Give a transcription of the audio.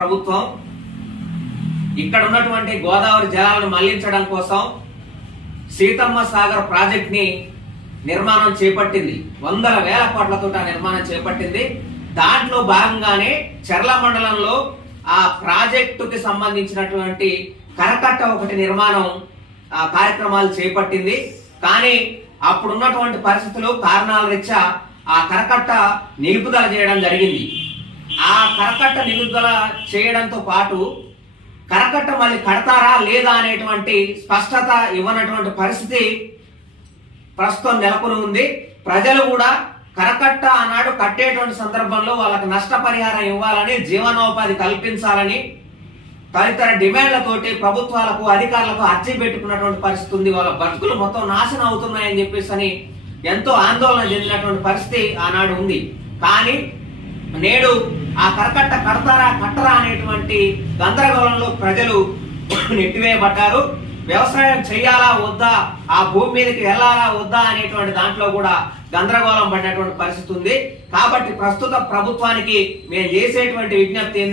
ప్రభుత్వం ఇక్కడ ఉన్నటువంటి గోదావరి జలాలను మళ్లించడం కోసం సీతమ్మ సాగర్ ప్రాజెక్ట్ ని నిర్మాణం చేపట్టింది. వందల వేల కోట్లతో నిర్మాణం చేపట్టింది. దాంట్లో భాగంగానే చెర్ల మండలంలో ఆ ప్రాజెక్టుకి సంబంధించినటువంటి కరకట్ట ఒకటి నిర్మాణం కార్యక్రమాలు చేపట్టింది. కానీ అప్పుడున్నటువంటి పరిస్థితులు కారణాల రీత్యా ఆ కరకట్ట నిలుపుదల చేయడం జరిగింది. ఆ కరకట్ట నిలుపుదల చేయడంతో పాటు కరకట్ట మళ్ళీ కడతారా లేదా అనేటువంటి స్పష్టత ఇవ్వనటువంటి పరిస్థితి ప్రస్తుతం నెలకొని ఉంది. ప్రజలు కూడా కరకట్ట ఆనాడు కట్టేటువంటి సందర్భంలో వాళ్ళకి నష్టపరిహారం ఇవ్వాలని, జీవనోపాధి కల్పించాలని తదితర డిమాండ్లతోటి ప్రభుత్వాలకు అధికారులకు అర్జీ పెట్టుకున్నటువంటి పరిస్థితి ఉంది. వాళ్ళ బతుకులు మొత్తం నాశనం అవుతున్నాయని చెప్పేసి అని ఎంతో ఆందోళన చెందినటువంటి పరిస్థితి ఆనాడు ఉంది. కానీ నేడు ఆ కరకట్ట కడతారా కట్టరా అనేటువంటి గందరగోళంలో ప్రజలు నెట్టివేయబడ్డారు. వ్యవసాయం చేయాలా వద్దా, ఆ భూమి మీదకి వెళ్ళాలా వద్దా అనేటువంటి దాంట్లో కూడా గందరగోళం పడినటువంటి పరిస్థితి ఉంది. కాబట్టి ప్రస్తుత ప్రభుత్వానికి మేము చేసేటువంటి విజ్ఞప్తి